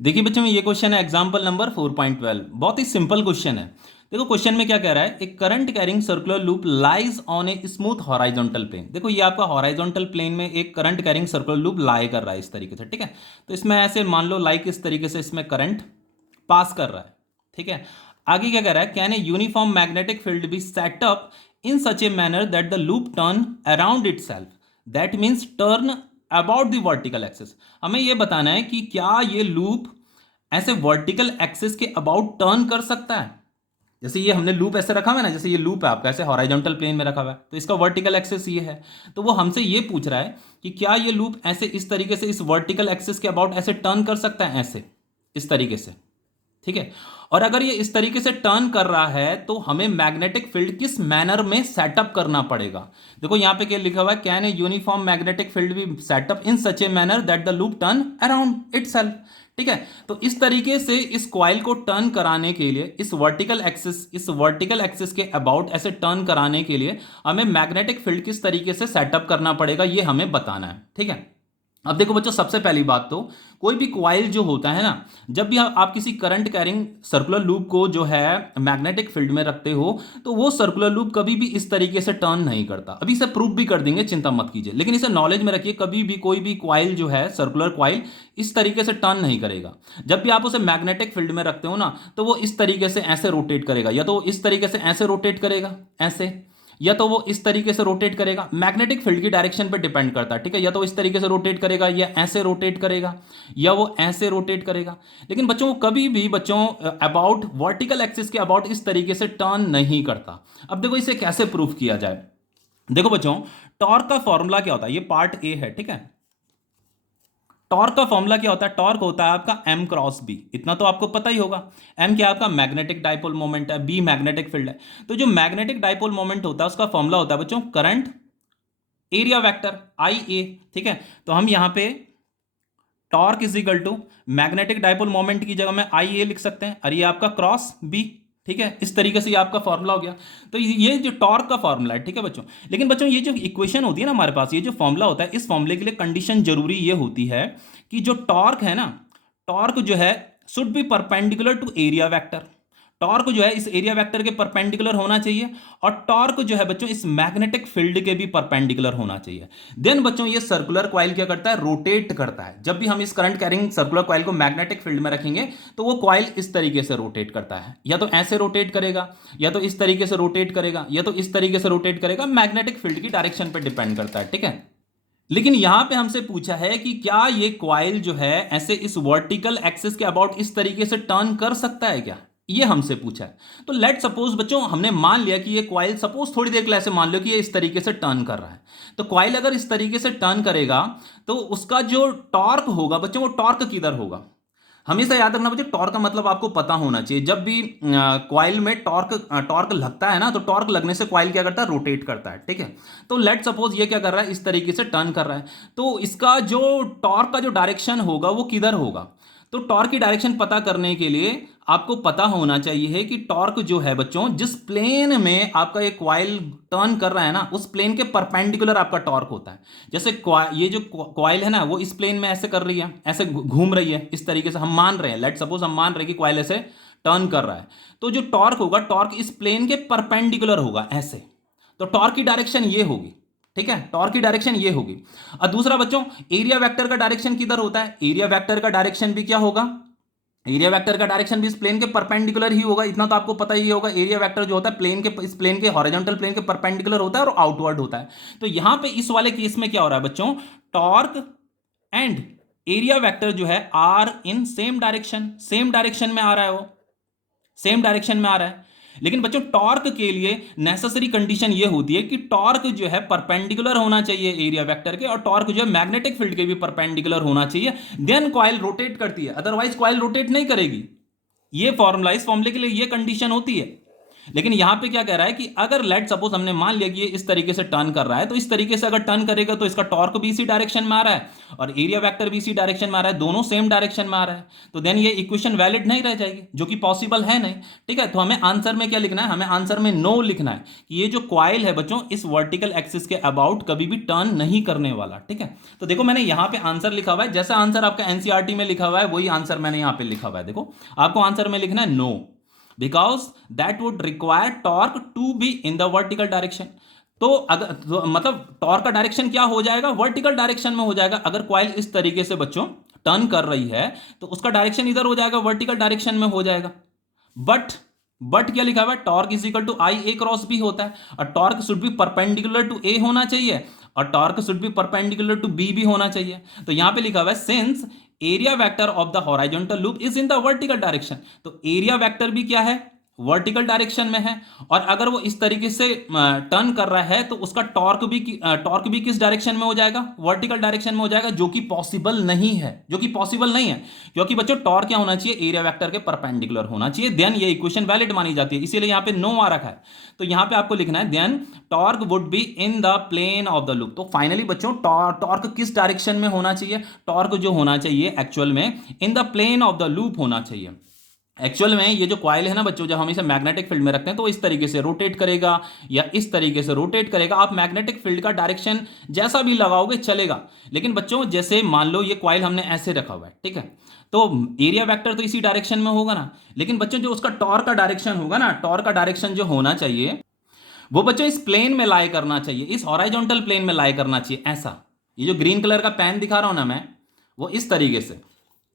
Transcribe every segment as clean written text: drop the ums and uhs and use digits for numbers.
देखिए बच्चों, ये क्वेश्चन है एग्जाम्पल नंबर 4.12। बहुत ही सिंपल क्वेश्चन है। देखो क्वेश्चन में क्या कह रहा है, एक current carrying circular loop lies on a smooth horizontal plane. देखो ये आपका हॉराइजॉन्टल प्लेन में एक current carrying circular loop lie कर रहा है इस तरीके से, ठीक है। तो इसमें ऐसे मान लो लाइक इस तरीके से इसमें करंट पास कर रहा है, ठीक है। आगे क्या कह रहा है, can a uniform magnetic field be set up in such a manner that the loop turn around itself, that means turn about the vertical axis. हमें यह बताना है कि क्या ये लूप ऐसे वर्टिकल एक्सिस के अबाउट टर्न कर सकता है। जैसे ये हमने लूप ऐसे रखा हुआ है ना, जैसे ये लूप है आपका ऐसे हॉरिजॉन्टल प्लेन में रखा हुआ है, तो इसका वर्टिकल एक्सिस ये है। तो वो हमसे ये पूछ रहा है कि क्या ये लूप ऐसे इस तरीके से इस वर्टिकल एक्सिस के अबाउट ऐसे टर्न कर सकता है, ऐसे इस तरीके से, ठीक है। और अगर ये इस तरीके से टर्न कर रहा है तो हमें मैग्नेटिक फील्ड किस मैनर में सेटअप करना पड़ेगा। देखो यहां पे क्या लिखा हुआ है, can a uniform magnetic field be setup in such a manner that the loop turn around itself, ठीक है। तो इस तरीके से इस कॉइल को टर्न कराने के लिए इस वर्टिकल एक्सिस के अबाउट ऐसे टर्न कराने के लिए हमें मैग्नेटिक फील्ड किस तरीके से सेटअप करना पड़ेगा, ये हमें बताना है, ठीक है। अब देखो बच्चों, सबसे पहली बात तो कोई भी कॉइल जो होता है ना, जब भी आप किसी करंट कैरिंग सर्कुलर लूप को जो है मैग्नेटिक फील्ड में रखते हो, तो वो सर्कुलर लूप कभी भी इस तरीके से टर्न नहीं करता। अभी इसे प्रूफ भी कर देंगे, चिंता मत कीजिए, लेकिन इसे नॉलेज में रखिए, कभी भी कोई भी कॉइल जो है सर्कुलर कॉइल इस तरीके से टर्न नहीं करेगा। जब भी आप उसे मैग्नेटिक फील्ड में रखते हो ना, तो वो इस तरीके से ऐसे रोटेट करेगा, या तो वो इस तरीके से ऐसे रोटेट करेगा ऐसे, या तो वो इस तरीके से रोटेट करेगा। मैग्नेटिक फील्ड की डायरेक्शन पर डिपेंड करता है, ठीक है। या तो इस तरीके से रोटेट करेगा, या ऐसे रोटेट करेगा, या वो ऐसे रोटेट करेगा। लेकिन बच्चों वो कभी भी बच्चों अबाउट वर्टिकल एक्सिस के अबाउट इस तरीके से टर्न नहीं करता। अब देखो इसे कैसे प्रूफ किया जाए। देखो बच्चों, टॉर्क का फॉर्मूला क्या होता है, ये पार्ट ए है, ठीक है। टॉर्क का फॉर्मूला क्या होता है, टॉर्क होता है आपका m क्रॉस बी, इतना तो आपको पता ही होगा। m क्या है आपका मैग्नेटिक डाइपोल मोमेंट है, b मैग्नेटिक फील्ड है। तो जो मैग्नेटिक डाइपोल मोमेंट होता है उसका फॉर्मूला होता है बच्चों current area vector I A, ठीक है। तो हम यहां पे torque is equal to magnetic dipole moment की जगह में आई ए लिख सकते हैं, और ये आपका क्रॉस बी, ठीक है। इस तरीके से ये आपका फॉर्मूला हो गया। तो ये जो टॉर्क का फॉर्मूला है, ठीक है बच्चों। लेकिन बच्चों ये जो इक्वेशन होती है ना हमारे पास, ये जो फॉर्मूला होता है, इस फॉर्मूले के लिए कंडीशन जरूरी ये होती है कि जो टॉर्क है ना, टॉर्क जो है should be perpendicular to area vector. Torque जो है इस एरिया वेक्टर के परपेंडिकुलर होना चाहिए, और टॉर्क जो है बच्चों इस मैग्नेटिक फील्ड के भी परपेंडिकुलर होना चाहिए। देन बच्चों ये सर्कुलर कॉइल क्या करता है, रोटेट करता है। जब भी हम इस करंट कैरिंग सर्कुलर कॉइल को मैग्नेटिक फील्ड में रखेंगे तो वो कॉइल इस तरीके से रोटेट करता है, या तो ऐसे रोटेट करेगा, या तो इस तरीके से रोटेट करेगा, या तो इस तरीके से रोटेट करेगा। मैग्नेटिक फील्ड की डायरेक्शन पर डिपेंड करता है, ठीक है। लेकिन यहां पे हमसे पूछा है कि क्या ये कॉइल जो है ऐसे इस वर्टिकल एक्सिस के अबाउट इस तरीके से टर्न कर सकता है क्या, ये हमसे पूछा है। तो लेट सपोज बच्चों हमने मान लिया कि ये कॉइल सपोज थोड़ी देर के लिए ऐसे मान लो कि ये इस तरीके से टर्न कर रहा है। तो कॉइल अगर इस तरीके से टर्न करेगा तो उसका जो टॉर्क होगा बच्चों, वो टॉर्क किधर होगा। हमेशा याद रखना बच्चों, टॉर्क का मतलब आपको पता होना चाहिए। जब भी कॉइल में टॉर्क टॉर्क लगता है ना, तो टॉर्क लगने से कॉइल क्या करता है, रोटेट करता है, ठीक है। तो लेट सपोज ये क्या कर रहा है, इस तरीके से टर्न कर रहा है, तो इसका जो टॉर्क का जो डायरेक्शन होगा वो किधर होगा। तो टॉर्क की डायरेक्शन पता करने के लिए आपको पता होना चाहिए कि टॉर्क जो है बच्चों, जिस प्लेन में आपका ये कॉइल टर्न कर रहा है ना, उस प्लेन के परपेंडिकुलर आपका टॉर्क होता है। जैसे ये जो कॉइल है ना, वो इस प्लेन में ऐसे कर रही है, ऐसे घूम रही है इस तरीके से, हम मान रहे हैं, लेट सपोज हम मान रहे हैं कि कॉइल ऐसे टर्न कर रहा है। तो जो टॉर्क होगा, टॉर्क इस प्लेन के परपेंडिकुलर होगा ऐसे। तो टॉर्क की डायरेक्शन ये होगी, ठीक है, टॉर्क की डायरेक्शन ये होगी। और दूसरा बच्चों, एरिया वेक्टर का डायरेक्शन किधर होता है, एरिया वेक्टर का डायरेक्शन भी क्या होगा, एरिया वेक्टर का डायरेक्शन भी इस प्लेन के परपेंडिकुलर ही होगा। इतना तो आपको पता ही होगा, एरिया वेक्टर जो होता है प्लेन के, इस प्लेन के हॉरिजॉन्टल प्लेन के परपेंडिकुलर होता है और आउटवर्ड होता है। तो यहां पे इस वाले केस में क्या हो रहा है बच्चों, टॉर्क एंड एरिया वेक्टर जो है are in same direction, same direction में आ रहा है, वो सेम डायरेक्शन में आ रहा है। लेकिन बच्चों टॉर्क के लिए नेसेसरी कंडीशन ये होती है कि टॉर्क जो है परपेंडिकुलर होना चाहिए एरिया वेक्टर के, और टॉर्क जो है मैग्नेटिक फील्ड के भी परपेंडिकुलर होना चाहिए। देन कॉइल रोटेट करती है, अदरवाइज कॉइल रोटेट नहीं करेगी। ये फॉर्मूला, इस फॉर्मूले के लिए ये कंडीशन होती है। लेकिन यहां पे क्या कह रहा है कि अगर लेट सपोज हमने मान लिया कि ये इस तरीके से टर्न कर रहा है, तो इस तरीके से अगर टर्न करेगा तो इसका टॉर्क भी इसी डायरेक्शन में आ रहा है और एरिया वेक्टर भी इसी डायरेक्शन में आ रहा है, दोनों सेम डायरेक्शन में आ रहा है, तो देन ये इक्वेशन वैलिड नहीं रह जाएगी, जो कि पॉसिबल है नहीं। ठीक है, तो हमें आंसर में क्या लिखना है, हमें आंसर में नो लिखना है कि ये जो कॉइल है बच्चों इस वर्टिकल एक्सिस के अबाउट कभी भी टर्न नहीं करने वाला। ठीक है, तो देखो मैंने यहां पे आंसर लिखा हुआ है, जैसा आंसर आपका एनसीईआरटी में लिखा हुआ है वही आंसर मैंने यहां पे लिखा हुआ है। देखो आपको आंसर में लिखना है no, because that would require torque to be in the vertical direction. तो अगर मतलब टॉर्क का डायरेक्शन क्या हो जाएगा, वर्टिकल डायरेक्शन में हो जाएगा। अगर कॉइल इस तरीके से बच्चों टर्न कर रही है तो उसका डायरेक्शन इधर हो जाएगा, वर्टिकल डायरेक्शन में हो जाएगा। बट क्या लिखा हुआ है, torque is equal to I A cross B होता है, और torque should be perpendicular to A होना चाहिए और torque should be perpendicular to B भी होना चाहिए। तो यहां पे लिखा हुआ है since area vector of the horizontal loop is in the vertical direction, तो एरिया वेक्टर भी क्या है, वर्टिकल डायरेक्शन में है। और अगर वो इस तरीके से टर्न कर रहा है तो उसका टॉर्क भी किस डायरेक्शन में हो जाएगा, वर्टिकल डायरेक्शन में हो जाएगा, जो कि पॉसिबल नहीं है, जो कि पॉसिबल नहीं है, क्योंकि बच्चों टॉर्क क्या होना चाहिए, एरिया वेक्टर के परपेंडिकुलर होना चाहिए, देन ये इक्वेशन वैलिड मानी जाती है, इसीलिए यहां पे नो आ रखा है। तो यहां पे आपको लिखना है then torque would be in the plane of the loop. तो फाइनली बच्चों टॉर्क किस डायरेक्शन में होना चाहिए, टॉर्क जो होना चाहिए एक्चुअल में in the plane of the loop होना चाहिए। एक्चुअल में ये जो कॉइल है ना बच्चों, जब हम इसे मैग्नेटिक फील्ड में रखते हैं तो इस तरीके से रोटेट करेगा या इस तरीके से रोटेट करेगा। आप मैग्नेटिक फील्ड का डायरेक्शन जैसा भी लगाओगे चलेगा, लेकिन बच्चों जैसे मान लो ये कॉइल हमने ऐसे रखा हुआ है, ठीक है, तो एरिया वेक्टर तो इसी डायरेक्शन में होगा ना, लेकिन बच्चों जो उसका टॉर्क का डायरेक्शन होगा ना, टॉर्क का डायरेक्शन जो होना चाहिए वो बच्चों इस प्लेन में लाई करना चाहिए, इस हॉराइजॉन्टल प्लेन में लाई करना चाहिए ऐसा। ये जो ग्रीन कलर का पेन दिखा रहा हूं ना मैं, वो इस तरीके से,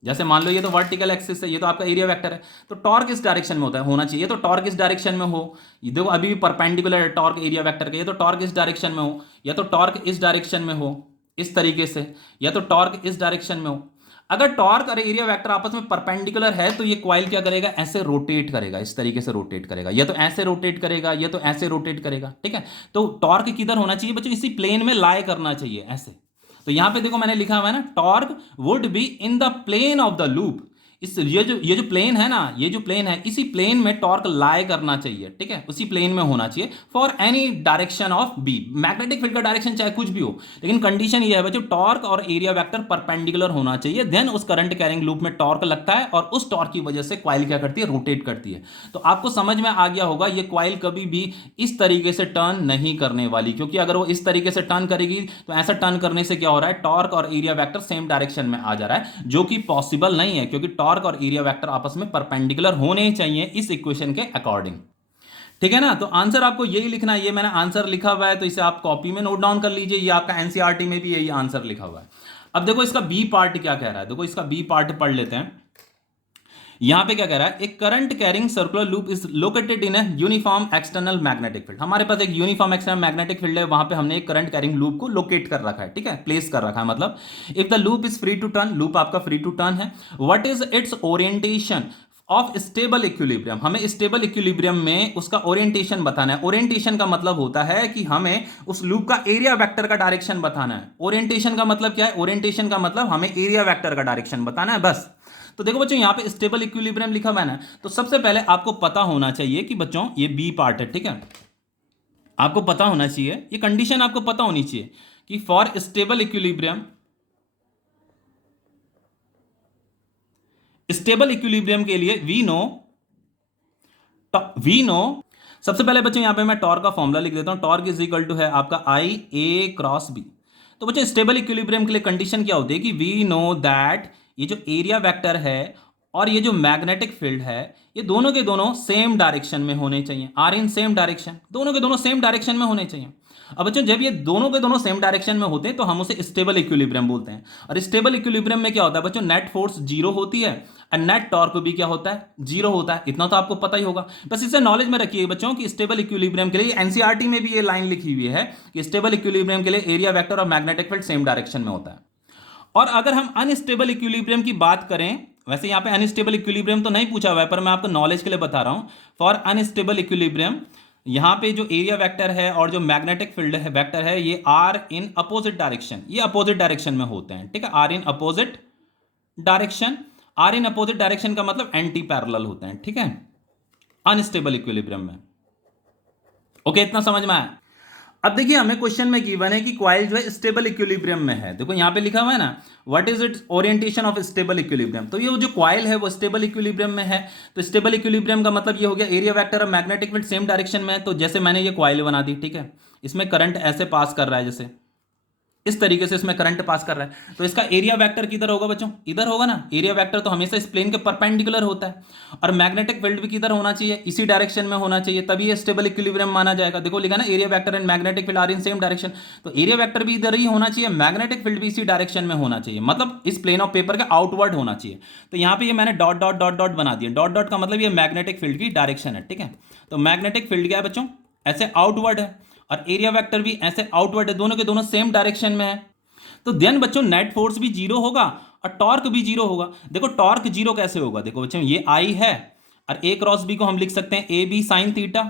जैसे मान लो ये तो वर्टिकल एक्सिस है, ये तो आपका एरिया वेक्टर है, तो टॉर्क इस डायरेक्शन में होता है, होना चाहिए, तो टॉर्क इस डायरेक्शन में हो। ये देखो अभी भी परपेंडिकुलर है टॉर्क एरिया वेक्टर के, ये तो टॉर्क इस डायरेक्शन में हो, या तो टॉर्क इस डायरेक्शन में हो इस तरीके से, या तो टॉर्क इस डायरेक्शन में हो। अगर टॉर्क और एरिया वेक्टर आपस में परपेंडिकुलर है तो ये कॉइल क्या करेगा, ऐसे रोटेट करेगा, इस तरीके से रोटेट करेगा, या तो ऐसे रोटेट करेगा या तो ऐसे रोटेट करेगा। ठीक है, तो टॉर्क किधर होना चाहिए बच्चों, इसी प्लेन में लाई करना चाहिए ऐसे। तो यहां पे देखो मैंने लिखा हुआ है ना, torque would be in the plane of the loop. इस ये जो प्लेन है ना, ये जो प्लेन है इसी प्लेन में टॉर्क लाई करना चाहिए। ठीक है, उसी प्लेन में होना चाहिए for any direction of B. Magnetic field का डायरेक्शन चाहे कुछ भी हो, लेकिन कंडीशन ये है बच्चों टॉर्क और एरिया वेक्टर परपेंडिकुलर होना चाहिए, देन उस करंट कैरिंग लूप में टॉर्क लगता है और उस टॉर्क की वजह से कॉइल क्या करती है, रोटेट करती है। तो आपको समझ में आ गया होगा ये कॉइल कभी भी इस तरीके से टर्न नहीं करने वाली, क्योंकि अगर वो इस तरीके से टर्न करेगी तो ऐसा टर्न करने से क्या हो रहा है, टॉर्क और एरिया वेक्टर सेम डायरेक्शन में आ जा रहा है, जो कि पॉसिबल नहीं है, क्योंकि टॉर्क और एरिया वेक्टर आपस में परपेंडिकुलर होने चाहिए इस इक्वेशन के अकॉर्डिंग। ठीक है ना, तो आंसर आपको यही लिखना है, ये मैंने आंसर लिखा हुआ है तो इसे आप कॉपी में नोट डाउन कर लीजिए, ये आपका एनसीईआरटी में भी यही आंसर लिखा हुआ है। अब देखो इसका बी पार्ट क्या कह रहा है, देखो इसका बी पार्ट पढ़ लेते हैं। यहां पे क्या कह रहा है, एक current carrying circular loop is located in a uniform external magnetic field. हमारे पास एक यूनिफॉर्म एक्सटर्नल मैग्नेटिक फील्ड है, वहां पे हमने एक करंट कैरिंग लूप को लोकेट कर रखा है, ठीक है, प्लेस कर रखा है। मतलब if the loop is free to turn, loop आपका फ्री टू टर्न है, what is its orientation of stable equilibrium. हमें स्टेबल इक्विलिब्रियम में उसका ओरिएंटेशन बताना है। ओरिएंटेशन का मतलब होता है कि हमें उस लूप का एरिया वेक्टर का डायरेक्शन बताना है। ओरिएंटेशन का मतलब क्या है, ओरिएंटेशन का मतलब हमें एरिया वेक्टर का डायरेक्शन बताना है, बस। तो देखो बच्चों यहां पे स्टेबल इक्विलिब्रियम लिखा हुआ है ना, तो सबसे पहले आपको पता होना चाहिए कि बच्चों ये बी पार्ट है, ठीक है, आपको पता होना चाहिए, ये कंडीशन आपको पता होनी चाहिए कि for stable equilibrium, stable equilibrium के लिए वी नो सबसे पहले बच्चों यहां पे मैं टॉर्क का फॉर्मूला लिख देता हूं। टॉर्क इज इक्वल टू है आपका आई ए क्रॉस बी। तो बच्चों स्टेबल इक्विलिब्रियम के लिए कंडीशन क्या होती है कि वी नो दैट ये जो एरिया वेक्टर है और ये जो मैग्नेटिक फील्ड है, ये दोनों के दोनों सेम डायरेक्शन में होने चाहिए, आर इन सेम डायरेक्शन, दोनों के दोनों सेम डायरेक्शन में होने चाहिए। अब बच्चों जब ये दोनों के दोनों सेम डायरेक्शन में होते हैं तो हम उसे स्टेबल इक्विलिब्रियम बोलते हैं। और स्टेबल इक्विलिब्रियम में क्या होता है बच्चों, नेट फोर्स जीरो होती है और नेट टॉर्क भी क्या होता है, जीरो होता है। इतना तो आपको पता ही होगा, बस इसे नॉलेज में रखिए बच्चों कि स्टेबल इक्विलिब्रियम के लिए एनसीईआरटी में भी ये लाइन लिखी हुई है कि स्टेबल इक्विलिब्रियम के लिए एरिया वेक्टर और मैग्नेटिक फील्ड सेम डायरेक्शन में होता है। और अगर हम अनस्टेबल इक्विलिब्रियम की बात करें, वैसे यहां पे अनस्टेबल इक्विलिब्रियम तो नहीं पूछा हुआ है, पर मैं आपको नॉलेज के लिए बता रहा हूं। फॉर अनस्टेबल इक्विलिब्रियम यहां पे जो एरिया वेक्टर है और जो मैग्नेटिक फील्ड है वेक्टर है, ये आर इन अपोजिट डायरेक्शन, ये अपोजिट डायरेक्शन में होते हैं, ठीक है, are in opposite direction. Are in opposite direction का मतलब एंटी पैरेलल होते हैं, ठीक है, अनस्टेबल इक्विलिब्रियम में। ओके, इतना समझ में आया। अब देखिए हमें क्वेश्चन में गिवन है कि कॉइल जो है स्टेबल इक्विलिब्रियम में है। देखो यहाँ पे लिखा हुआ है ना, what is its orientation of stable equilibrium. तो ये जो कॉइल है वो स्टेबल इक्विलिब्रियम में है। तो स्टेबल इक्विलिब्रियम का मतलब ये हो गया एरिया वेक्टर और मैग्नेटिक फील्ड सेम डायरेक्शन में है। तो जैसे मैंने ये कॉइल बना दी, ठीक है, इसमें करंट ऐसे पास कर रहा है, जैसे इस तरीके से इसमें करंट पास कर रहा है, तो इसका एरिया वेक्टर किधर होगा बच्चों? इधर होगा ना। एरिया वेक्टर तो हमेशा इस प्लेन के परपेंडिकुलर होता है। और मैग्नेटिक फील्ड भी किधर होना चाहिए? इसी डायरेक्शन में होना चाहिए, तभी ये स्टेबल इक्विलिब्रियम माना जाएगा। देखो लिखा ना, area vector and magnetic field are in same direction. तो एरिया वेक्टर भी इधर ही होना चाहिए, मैग्नेटिक फील्ड भी इसी डायरेक्शन में होना चाहिए, मतलब इस प्लेन ऑफ पेपर के आउटवर्ड होना चाहिए। तो यहाँ पे ये मैंने डॉट डॉट डॉट डॉट बना दिया। डॉट डॉट का मतलब ये मैग्नेटिक फील्ड की डायरेक्शन है, ठीक है। तो मैग्नेटिक फील्ड क्या है बच्चों? ऐसे आउटवर्ड है, और एरिया वेक्टर भी ऐसे आउटवर्ड है, दोनों के दोनों सेम डायरेक्शन में है। तो देन बच्चों नेट फोर्स भी जीरो होगा और टॉर्क भी जीरो होगा। देखो टॉर्क जीरो कैसे होगा? देखो बच्चों ये आई है, और ए क्रॉस बी को हम लिख सकते हैं A B sine theta.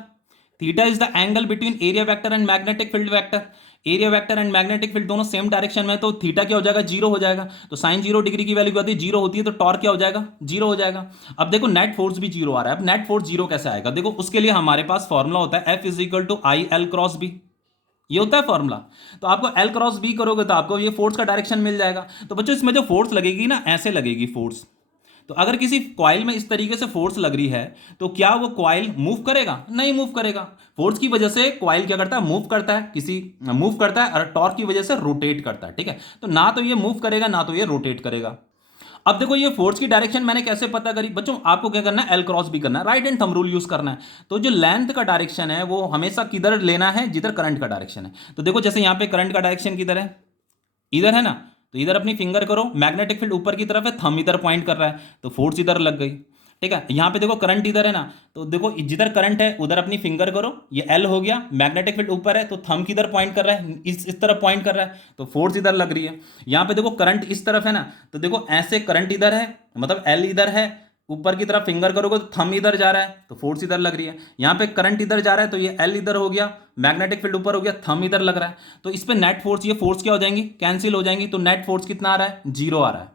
Theta is the angle between area vector and magnetic field vector. Area vector and magnetic field दोनों सेम डायरेक्शन में है, तो थीटा क्या हो जाएगा? जीरो हो जाएगा। तो साइन 0 डिग्री की वैल्यू क्या होती है? जीरो होती है। तो टॉर्क क्या हो जाएगा? जीरो हो जाएगा। अब देखो नेट फोर्स भी जीरो आ रहा है। अब नेट फोर्स जीरो कैसे आएगा? देखो उसके लिए हमारे पास फॉर्मूला होता है F is equal to I L cross B. ये होता है फॉर्मूला। तो आपको एल क्रॉस बी करोगे तो आपको ये फोर्स का डायरेक्शन मिल जाएगा। तो बच्चों इसमें जो फोर्स लगेगी ना, ऐसे लगेगी फोर्स। तो अगर किसी कॉइल में इस तरीके से फोर्स लग रही है, तो क्या वो कॉइल मूव करेगा? नहीं मूव करेगा। फोर्स की वजह से कॉइल क्या करता है? मूव करता है, किसी मूव करता है, और टॉर्क की वजह से रोटेट करता है, ठीक है। तो ना तो ये मूव करेगा, ना तो ये रोटेट करेगा। अब देखो ये फोर्स की डायरेक्शन मैंने कैसे पता करी बच्चों? आपको क्या करना है? एल क्रॉस भी करना है, right and thumb rule use करना है। तो जो लेंथ का डायरेक्शन है वो हमेशा किधर लेना है? जिधर करंट का डायरेक्शन है। तो देखो जैसे यहां पे करंट का डायरेक्शन किधर है? इधर है ना। तो इधर अपनी फिंगर करो, मैग्नेटिक फील्ड ऊपर की तरफ है, थंब इधर पॉइंट कर रहा है, तो फोर्स इधर लग गई, ठीक है। यहां पे देखो करंट इधर है ना, तो देखो जिधर करंट है उधर अपनी फिंगर करो, ये एल हो गया। मैग्नेटिक फील्ड ऊपर है, तो थंब किधर पॉइंट कर रहा है? इस तरफ पॉइंट कर रहा है, तो फोर्स इधर लग रही है। यहां पे देखो करंट इस तरफ है ना, तो देखो ऐसे करंट इधर है, मतलब एल इधर है, ऊपर की तरफ फिंगर करोगे तो थंब इधर जा रहा है, तो फोर्स इधर लग रही है। यहां पे करंट इधर जा रहा है, तो ये एल इधर हो गया, मैग्नेटिक फील्ड ऊपर हो गया, थंब इधर लग रहा है। तो इस पे नेट फोर्स, ये फोर्स क्या हो जाएंगी? कैंसिल हो जाएंगी। तो नेट फोर्स कितना आ रहा है? जीरो आ रहा है।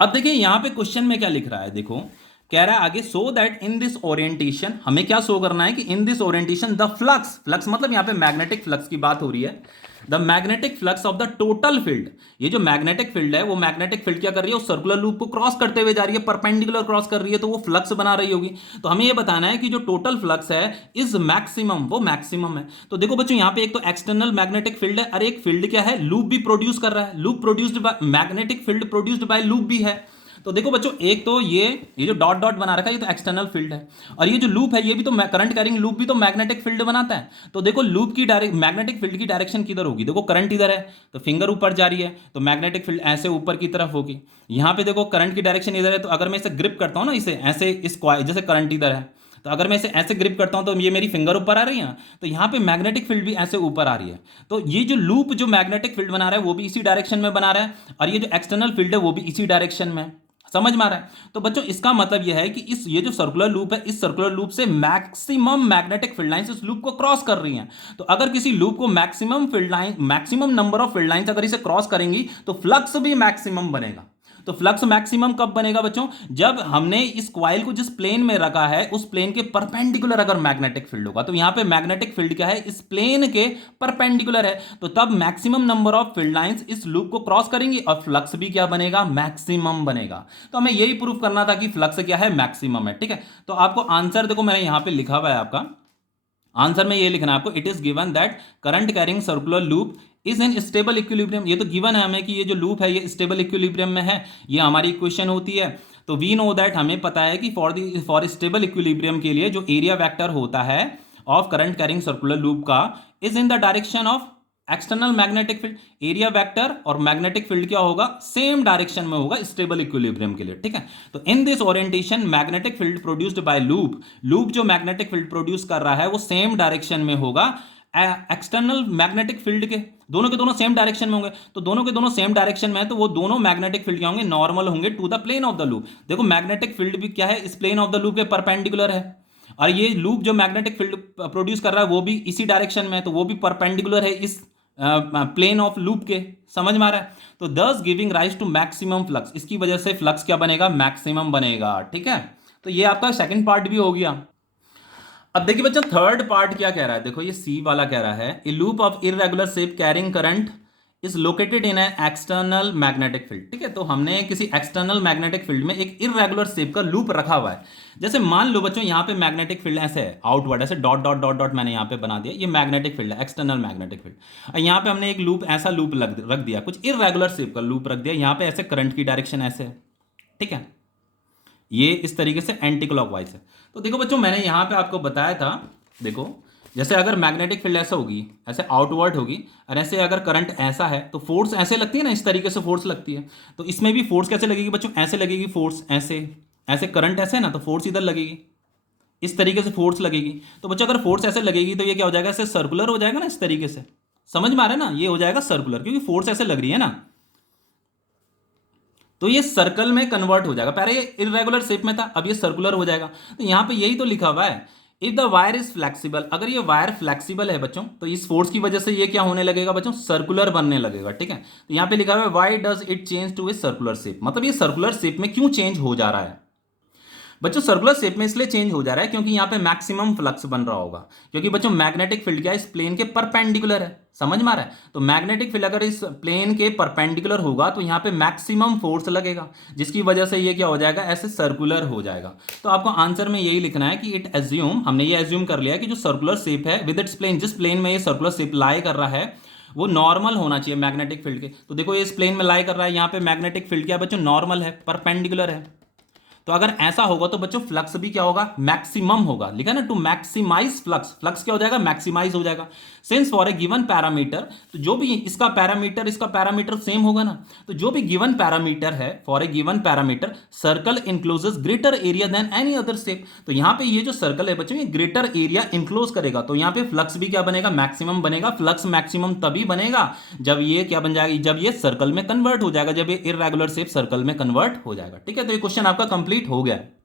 अब देखिए यहां पे क्वेश्चन में क्या लिख रहा है, देखो कह रहा है आगे, so that in this orientation, हमें क्या शो करना है कि in this orientation the flux, flux मतलब यहां पे मैग्नेटिक फ्लक्स की बात हो रही है, the magnetic flux of the total field. ये जो मैग्नेटिक फील्ड है, वो मैग्नेटिक फील्ड क्या कर रही है? वो सर्कुलर लूप को क्रॉस करते हुए जा रही है, परपेंडिकुलर क्रॉस कर रही है, तो वो फ्लक्स बना रही होगी। तो हमें ये बताना है कि जो टोटल फ्लक्स है इज मैक्सिमम, वो मैक्सिमम है। तो देखो बच्चों यहाँ पे एक तो एक्सटर्नल मैग्नेटिक फील्ड है, और एक फील्ड क्या है? लूप भी प्रोड्यूस कर रहा है। Loop produced by magnetic field, produced by loop भी है। तो देखो बच्चों एक तो ये जो डॉट डॉट बना रखा है, ये तो एक्सटर्नल फील्ड है, और ये जो लूप है ये भी तो करंट कैरिंग लूप भी तो मैग्नेटिक फील्ड बनाता है। तो देखो लूप की डायरेक्ट मैग्नेटिक फील्ड की डायरेक्शन किधर होगी? देखो करंट इधर है, तो फिंगर ऊपर जा रही है, तो मैग्नेटिक फील्ड ऐसे ऊपर की तरफ होगी। यहाँ पे देखो करंट की डायरेक्शन इधर है, तो अगर मैं इसे ग्रिप करता हूँ ना, इसे ऐसे, इस जैसे करंट इधर है, तो अगर मैं इसे ऐसे ग्रिप करता हूं तो ये मेरी फिंगर ऊपर आ रही है, तो यहां पे मैग्नेटिक फील्ड भी ऐसे ऊपर आ रही है। तो ये जो लूप जो मैग्नेटिक फील्ड बना रहा है वो भी इसी डायरेक्शन में बना रहा है, और ये जो एक्सटर्नल फील्ड है वो भी इसी डायरेक्शन में है। समझ में आ रहा है? तो बच्चों इसका मतलब यह है कि ये जो सर्कुलर लूप है, इस सर्कुलर लूप से मैक्सिमम मैग्नेटिक फील्ड लाइंस इस लूप को क्रॉस कर रही हैं। तो अगर किसी लूप को maximum field line, maximum number of field lines अगर इसे क्रॉस करेंगी, तो फ्लक्स भी मैक्सिमम बनेगा। तो फ्लक्स मैक्सिमम कब बनेगा बच्चों? जब हमने इस कॉइल को जिस प्लेन में रखा है, उस प्लेन के परपेंडिकुलर अगर मैग्नेटिक फील्ड होगा। तो यहां पे मैग्नेटिक फील्ड क्या है? इस प्लेन के परपेंडिकुलर है, तो तब maximum number of field lines इस लूप को क्रॉस करेंगी, और फ्लक्स भी क्या बनेगा? मैक्सिमम बनेगा। तो हमें यही प्रूफ करना था कि फ्लक्स क्या है? मैक्सिमम है, ठीक है। तो आपको आंसर देखो मैंने यहां पे लिखा हुआ है, आपका आंसर में ये लिखना है आपको, it is given that current carrying circular loop is in stable equilibrium. ये तो गिवन है हमें कि ये जो लूप है ये स्टेबल इक्विलिब्रियम में है, ये हमारी इक्वेशन होती है। तो वी नो दैट, हमें पता है कि फॉर स्टेबल इक्विलिब्रियम के लिए जो एरिया वेक्टर होता है of current carrying circular loop का is in the direction of external magnetic field. Area vector और मैग्नेटिक फील्ड क्या होगा? सेम डायरेक्शन में होगा स्टेबल इक्विलिब्रियम के लिए, ठीक है। तो in this orientation magnetic field produced by loop, loop जो मैग्नेटिक फील्ड प्रोड्यूस कर रहा है वो सेम डायरेक्शन में होगा एक्सटर्नल मैग्नेटिक फील्ड के। दोनों के दोनों सेम डायरेक्शन में होंगे, तो दोनों के दोनों सेम डायरेक्शन में है, तो वो दोनों मैग्नेटिक फील्ड क्या होंगे? नॉर्मल होंगे to the plane of the loop. देखो मैग्नेटिक फील्ड भी क्या है? इस प्लेन ऑफ द लूप के परपेंडिकुलर है, और ये लूप जो मैग्नेटिक फील्ड प्रोड्यूस कर रहा है वो भी इसी डायरेक्शन में है, तो वो भी परपेंडिकुलर है इस प्लेन ऑफ लूप के। समझ में आ रहा है? तो this giving rise to maximum flux, इसकी वजह से फ्लक्स क्या बनेगा? मैक्सिमम बनेगा, ठीक है। तो ये आपका सेकंड पार्ट भी हो गया। अब देखिए बच्चों थर्ड पार्ट क्या कह रहा है, देखो ये सी वाला कह रहा है, ए loop of irregular shape carrying current is located in an external magnetic field. ठीक है, तो हमने किसी एक्सटर्नल मैग्नेटिक फील्ड में एक इररेगुलर शेप का लूप रखा हुआ है। जैसे मान लो बच्चों यहाँ पे मैग्नेटिक फील्ड ऐसे है, आउटवर्ड ऐसे डॉट डॉट डॉट डॉट मैंने यहाँ पे बना दिया, ये मैग्नेटिक फील्ड है, एक्सटर्नल मैग्नेटिक फील्ड। यहाँ पे हमने एक लूप ऐसा लूप रख दिया, कुछ इररेगुलर शेप का लूप रख दिया, यहाँ पे ऐसे करंट की डायरेक्शन ऐसे है। ठीक है, ये इस तरीके से एंटी क्लॉकवाइज है। तो देखो बच्चों मैंने यहाँ पे आपको बताया था, देखो जैसे अगर मैग्नेटिक फील्ड ऐसा होगी, ऐसे आउटवर्ड होगी, और ऐसे अगर करंट ऐसा है तो फोर्स ऐसे लगती है ना, इस तरीके से फोर्स लगती है। तो इसमें भी फोर्स कैसे लगेगी बच्चों, ऐसे लगेगी फोर्स, ऐसे ऐसे करंट ऐसे है ना, तो फोर्स इधर लगेगी, इस तरीके से फोर्स लगेगी। तो बच्चों अगर फोर्स ऐसे लगेगी तो ये क्या हो जाएगा, ऐसे सर्कुलर हो जाएगा ना, इस तरीके से, समझ में आ रहा है ना, ये हो जाएगा सर्कुलर, क्योंकि फोर्स ऐसे लग रही है ना, तो ये सर्कल में कन्वर्ट हो जाएगा। पहले ये इरेगुलर शेप में था, अब ये सर्कुलर हो जाएगा। तो यहां पे यही तो लिखा हुआ है, if the wire is flexible, अगर ये वायर फ्लेक्सिबल है बच्चों तो इस फोर्स की वजह से ये क्या होने लगेगा बच्चों, सर्कुलर बनने लगेगा। ठीक है, तो यहां पे लिखा हुआ है why does it change to a circular shape, मतलब ये सर्कुलर शेप में क्यों चेंज हो जा रहा है बच्चों। सर्कुलर शेप में इसलिए चेंज हो जा रहा है क्योंकि यहाँ पे मैक्सिमम फ्लक्स बन रहा होगा, क्योंकि बच्चों मैग्नेटिक फील्ड क्या इस प्लेन के परपेंडिकुलर है, समझ में आ रहा है। तो मैग्नेटिक फील्ड अगर इस प्लेन के परपेंडिकुलर होगा तो यहाँ पे मैक्सिमम फोर्स लगेगा, जिसकी वजह से ये क्या हो जाएगा, ऐसे सर्कुलर हो जाएगा। तो आपको आंसर में यही लिखना है कि इट एज्यूम, हमने ये एज्यूम कर लिया कि जो सर्कुलर शेप है विद इट्स प्लेन, जिस प्लेन में ये सर्कुलर शेप लाई कर रहा है वो नॉर्मल होना चाहिए मैग्नेटिक फील्ड के। तो देखो ये इस प्लेन में लाई कर रहा है, यहाँ पे मैग्नेटिक फील्ड क्या बच्चों, नॉर्मल है, परपेंडिकुलर है। तो अगर ऐसा होगा तो बच्चों फ्लक्स भी क्या होगा, मैक्सिमम होगा, लिखा ना टू मैक्सिमाइज फ्लक्स, फ्लक्स क्या हो जाएगा, मैक्सिमाइज हो जाएगा। Since for a given parameter, तो जो भी इसका पैरामीटर सेम होगा ना, तो जो भी गिवन पैरामीटर है, for a given parameter circle encloses greater area than any other shape. तो यहां पे ये जो सर्कल है बच्चों ये ग्रेटर एरिया इंक्लोज करेगा, तो यहां पे फ्लक्स भी क्या बनेगा, मैक्सिमम बनेगा। फ्लक्स मैक्सिमम तभी बनेगा जब ये क्या बन जाएगा, जब ये सर्कल में कन्वर्ट हो जाएगा, जब ये इरेगुलर शेप सर्कल में कन्वर्ट हो जाएगा। ठीक है, तो ये क्वेश्चन आपका कंप्लीट हो गया है।